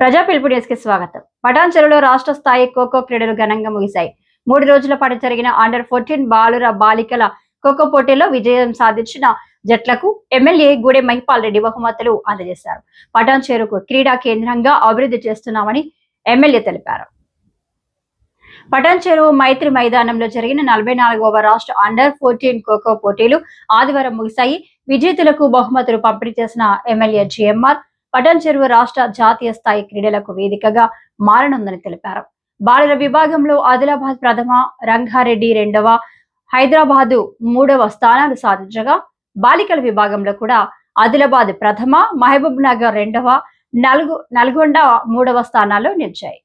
ప్రజా పిలుపు న్యూస్కి స్వాగతం. పటాన్ చెరువులో రాష్ట్ర స్థాయి ఖోఖో క్రీడలు ఘనంగా ముగిశాయి. మూడు రోజుల పాటు జరిగిన అండర్ ఫోర్టీన్ బాలుర బాలికల ఖోఖో పోటీలో విజయం సాధించిన జట్లకు ఎమ్మెల్యే గూడె మహిపాల్ రెడ్డి బహుమతులు అందజేశారు. పటాన్ చెరువుకు క్రీడా కేంద్రంగా అభివృద్ధి చేస్తున్నామని ఎమ్మెల్యే తెలిపారు. పటాన్ చెరువు మైత్రి మైదానంలో జరిగిన నలభై నాలుగవ రాష్ట్ర అండర్ ఫోర్టీన్ ఖోఖో పోటీలు ఆదివారం ముగిశాయి. విజేతలకు బహుమతులు పంపిణీ చేసిన ఎమ్మెల్యే జిఎంఆర్ పటాన్ చెరువు రాష్ట్ర జాతీయ స్థాయి క్రీడలకు వేదికగా మారనుందని తెలిపారు. బాలుల విభాగంలో ఆదిలాబాద్ ప్రథమ రంగారెడ్డి రెండవ హైదరాబాదు మూడవ స్థానాలు సాధించగా బాలికల విభాగంలో కూడా ఆదిలాబాద్ ప్రథమ మహబూబ్ నగర్ రెండవ నలుగు నల్గొండ మూడవ స్థానాల్లో నిలిచాయి.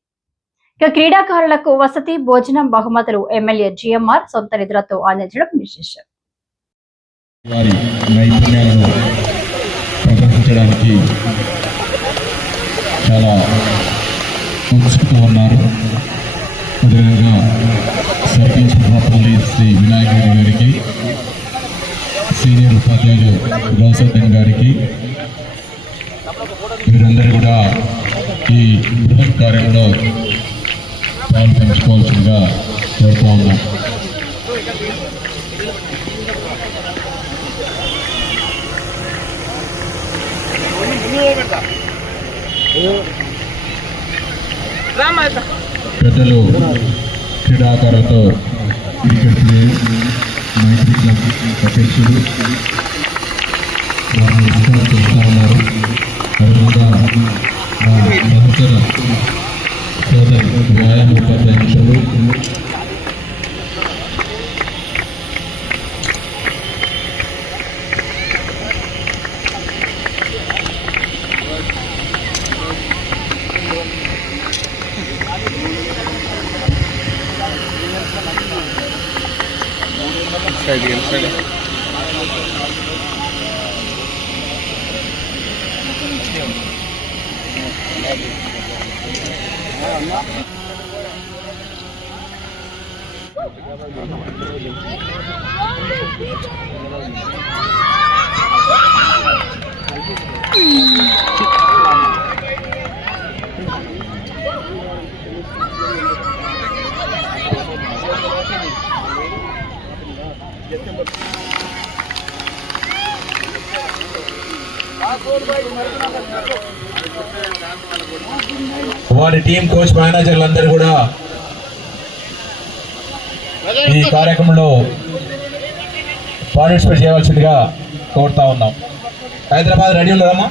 ఇక క్రీడాకారులకు వసతి భోజనం బహుమతులు ఎమ్మెల్యే జిఎంఆర్ సొంత నిధులతో అందించడం విశేషం. వారి నైపుణ్యాలను ప్రదర్శించడానికి చాలా ఉత్సుకత ఉన్నారు. అదేవిధంగా సర్పంచ్ మహాపల్లి శ్రీ వినాయకుడి గారికి సీనియర్ ఉపాధ్యాయులు గౌసద్దన్ గారికి వీరందరూ కూడా ఈ బృహత్ కార్యంలో పాలు పంచుకోవాల్సిందిగా కోరుతా ఉన్నాం. పెద్దలు క్రీడాకారులతో క్రికెట్ ప్లేయర్ మైత్రి క్లబ్ అధ్యక్షుడు వారిని విషయాలు ఉన్నారు. అదేవిధంగా సోదరి వ్యాయామ ఉపాధ్యాయులు ಹೋಗ್ತಾ ಇದೆಯಾ ಒಂದು ಸರಿ Thank you. వారి టీం కోచ్ మేనేజర్లందరూ కూడా ఈ కార్యక్రమంలో పార్టిసిపేట్ చేయవలసిందిగా కోరుతా ఉన్నాం. హైదరాబాద్ రెడీ ఉన్నారమ్మా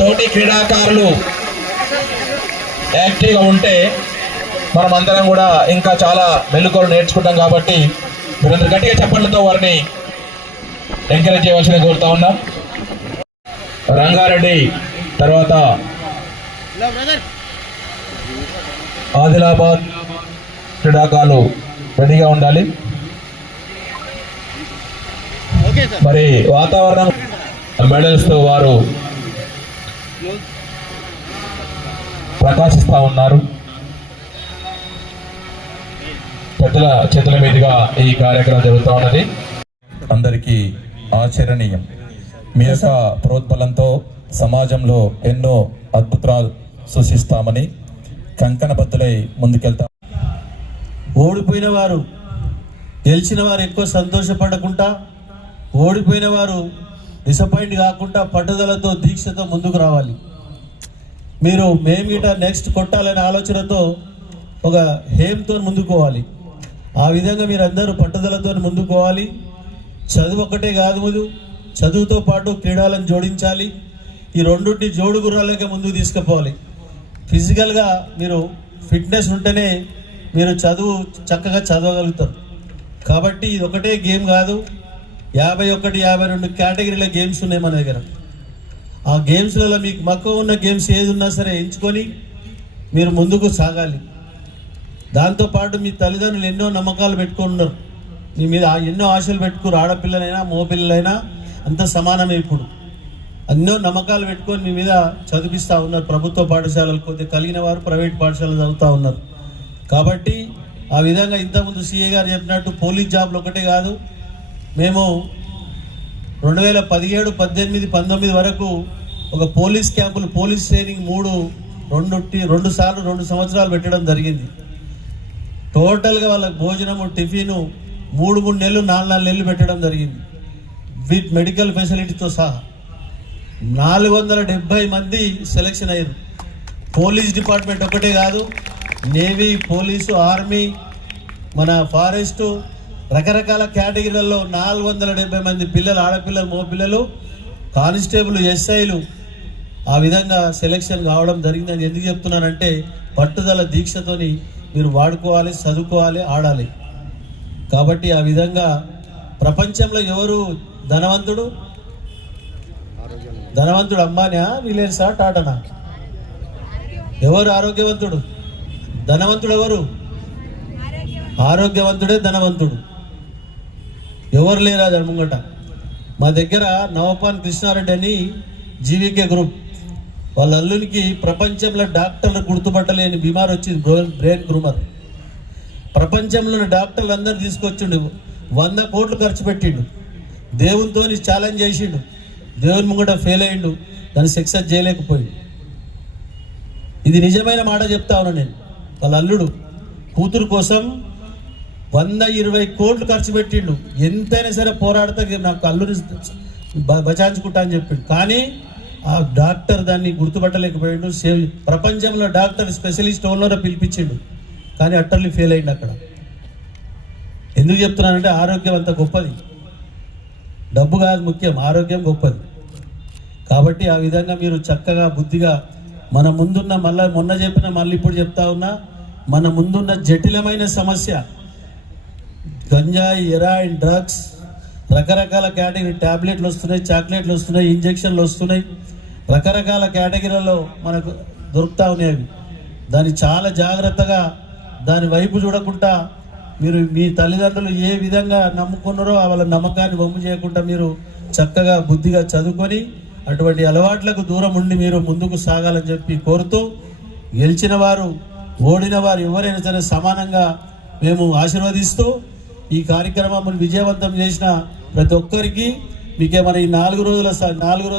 తోటి క్రీడాకారులు యాక్టివ్గా ఉంటే మనం అందరం కూడా ఇంకా చాలా మెలుకలు నేర్చుకుంటాం కాబట్టి మీరందరూ గట్టిగా చెప్పండితో వారిని ఎంకరేజ్ చేయవలసిందిగా కోరుతా ఉన్నాం. రంగారెడ్డి తర్వాత ఆదిలాబాద్ క్రీడాకారులు రెడీగా ఉండాలి. మరి వాతావరణం మెడల్స్తో వారు ప్రకాశిస్తా ఉన్నారు. పెద్దల చేతుల మీదుగా ఈ కార్యక్రమం జరుగుతూ ఉన్నది. అందరికీ ఆచరణీయం. మీ యొక్క ప్రోద్బలంతో సమాజంలో ఎన్నో అద్భుతాలు సూచిస్తామని కంకణబద్దులై ముందుకెళ్తాం ఓడిపోయిన వారు గెలిచిన వారు ఎక్కువ సంతోషపడకుండా ఓడిపోయిన వారు డిసప్పాయింట్ కాకుండా పట్టుదలతో దీక్షతో ముందుకు రావాలి. మీరు మేము నెక్స్ట్ కొట్టాలనే ఆలోచనతో ఒక హేమ్తో ముందుకోవాలి ఆ విధంగా మీరు అందరూ పట్టుదలతో ముందుకోవాలి చదువు ఒక్కటే కాదు ముదు. చదువుతో పాటు క్రీడలను జోడించాలి. ఈ రెండుంటి జోడు గుర్రాలకే ముందుకు తీసుకుపోవాలి ఫిజికల్గా మీరు ఫిట్నెస్ ఉంటేనే మీరు చదువు చక్కగా చదవగలుగుతారు. కాబట్టి ఇది ఒకటే గేమ్ కాదు. యాభై ఒకటి యాభై రెండు కేటగిరీల గేమ్స్ ఉన్నాయి మన దగ్గర. ఆ గేమ్స్లలో మీకు మక్కువ ఉన్న గేమ్స్ ఏది ఉన్నా సరే ఎంచుకొని మీరు ముందుకు సాగాలి. దాంతోపాటు మీ తల్లిదండ్రులు ఎన్నో నమ్మకాలు పెట్టుకున్నారు నీ మీద ఎన్నో ఆశలు పెట్టుకోరు ఆడపిల్లలైనా మోపిల్లలైనా అంత సమానమే ఇప్పుడు. ఎన్నో నమ్మకాలు పెట్టుకొని మీ మీద చదివిస్తూ ఉన్నారు ప్రభుత్వ పాఠశాలలు కొద్దిగా కలిగిన వారు ప్రైవేట్ పాఠశాలలు చదువుతూ ఉన్నారు. కాబట్టి ఆ విధంగా ఇంతకుముందు సీఏ గారు చెప్పినట్టు పోలీస్ జాబ్లు ఒకటే కాదు మేము రెండు వేల పదిహేడు పద్దెనిమిది పంతొమ్మిది వరకు ఒక పోలీస్ క్యాంపులు పోలీస్ ట్రైనింగ్ మూడు రెండు రెండు సార్లు రెండు సంవత్సరాలు పెట్టడం జరిగింది. టోటల్గా వాళ్ళకి భోజనము టిఫిను మూడు మూడు నెలలు నాలుగు నాలుగు నెలలు పెట్టడం జరిగింది. విత్ మెడికల్ ఫెసిలిటీతో సహా. నాలుగు వందల డెబ్బై మంది సెలెక్షన్ అయ్యారు. పోలీస్ డిపార్ట్మెంట్ ఒకటే కాదు నేవీ పోలీసు ఆర్మీ మన ఫారెస్టు రకరకాల కేటగిరీలలో నాలుగు వందల డెబ్బై మంది పిల్లలు ఆడపిల్లలు మగపిల్లలు కానిస్టేబుల్ ఎస్ఐలు ఆ విధంగా సెలెక్షన్ కావడం జరిగిందని ఎందుకు చెప్తున్నానంటే పట్టుదల దీక్షతోని మీరు వాడుకోవాలి చదువుకోవాలి ఆడాలి. కాబట్టి ఆ విధంగా ప్రపంచంలో ఎవరు ధనవంతుడు? ధనవంతుడు అంబానా రిలయన్సా టాటానా? ఎవరు ఆరోగ్యవంతుడు? ధనవంతుడు ఎవరు? ఆరోగ్యవంతుడే ధనవంతుడు. ఎవరు లేరా దాని ముంగట మా దగ్గర నవపాన్ కృష్ణారెడ్డి అని జీవికే గ్రూప్. వాళ్ళ అల్లునికి ప్రపంచంలో డాక్టర్లు గుర్తుపట్టలేని బీమార్ వచ్చింది బ్రెయిన్ బ్రెయిన్ గ్రూమర్ ప్రపంచంలోని డాక్టర్లు అందరు తీసుకొచ్చిండు. వంద కోట్లు ఖర్చు పెట్టిండు. దేవునితో ఛాలెంజ్ చేసిండు. దేవుని ముంగట ఫెయిల్ అయ్యిండు దాన్ని సక్సెస్ చేయలేకపోయిండు. ఇది నిజమైన మాట చెప్తా ఉన్నా నేను. వాళ్ళ అల్లుడు కూతురు కోసం వంద ఇరవై కోట్లు ఖర్చు పెట్టిండు. ఎంతైనా సరే పోరాడితే నాకు అల్లుని బ- బచాయించుకుంటా అని చెప్పిండు. కానీ ఆ డాక్టర్ దాన్ని గుర్తుపట్టలేకపోయాడు. సేవ్ ప్రపంచంలో డాక్టర్ స్పెషలిస్ట్ ఓనర్ పిలిపించిండు. కానీ అట్టర్లీ ఫెయిల్ అయింది అక్కడ. ఎందుకు చెప్తున్నానంటే ఆరోగ్యం అంత గొప్పది. డబ్బు కాదు ముఖ్యం ఆరోగ్యం గొప్పది. కాబట్టి ఆ విధంగా మీరు చక్కగా బుద్ధిగా మన ముందున్న మళ్ళీ మొన్న చెప్పిన మళ్ళీ ఇప్పుడు చెప్తా ఉన్నా మన ముందున్న జటిలమైన సమస్య గంజాయి ఎరాయిన్ డ్రగ్స్ రకరకాల కేటగిరీ ట్యాబ్లెట్లు వస్తున్నాయి చాక్లెట్లు వస్తున్నాయి ఇంజెక్షన్లు వస్తున్నాయి. రకరకాల కేటగిరీలలో మనకు దొరుకుతా ఉన్నాయి అవి. దాన్ని చాలా జాగ్రత్తగా దాని వైపు చూడకుండా మీరు మీ తల్లిదండ్రులు ఏ విధంగా నమ్ముకున్నారో వాళ్ళ నమ్మకాన్ని బొమ్మ చేయకుండా మీరు చక్కగా బుద్ధిగా చదువుకొని అటువంటి అలవాట్లకు దూరం ఉండి మీరు ముందుకు సాగాలని చెప్పి కోరుతూ గెలిచిన వారు ఓడిన వారు ఎవరైనా సరే సమానంగా మేము ఆశీర్వదిస్తూ ఈ కార్యక్రమం విజయవంతం చేసిన ప్రతి ఒక్కరికి మీకేమైనా ఈ నాలుగు రోజుల స- నాలుగు రోజులు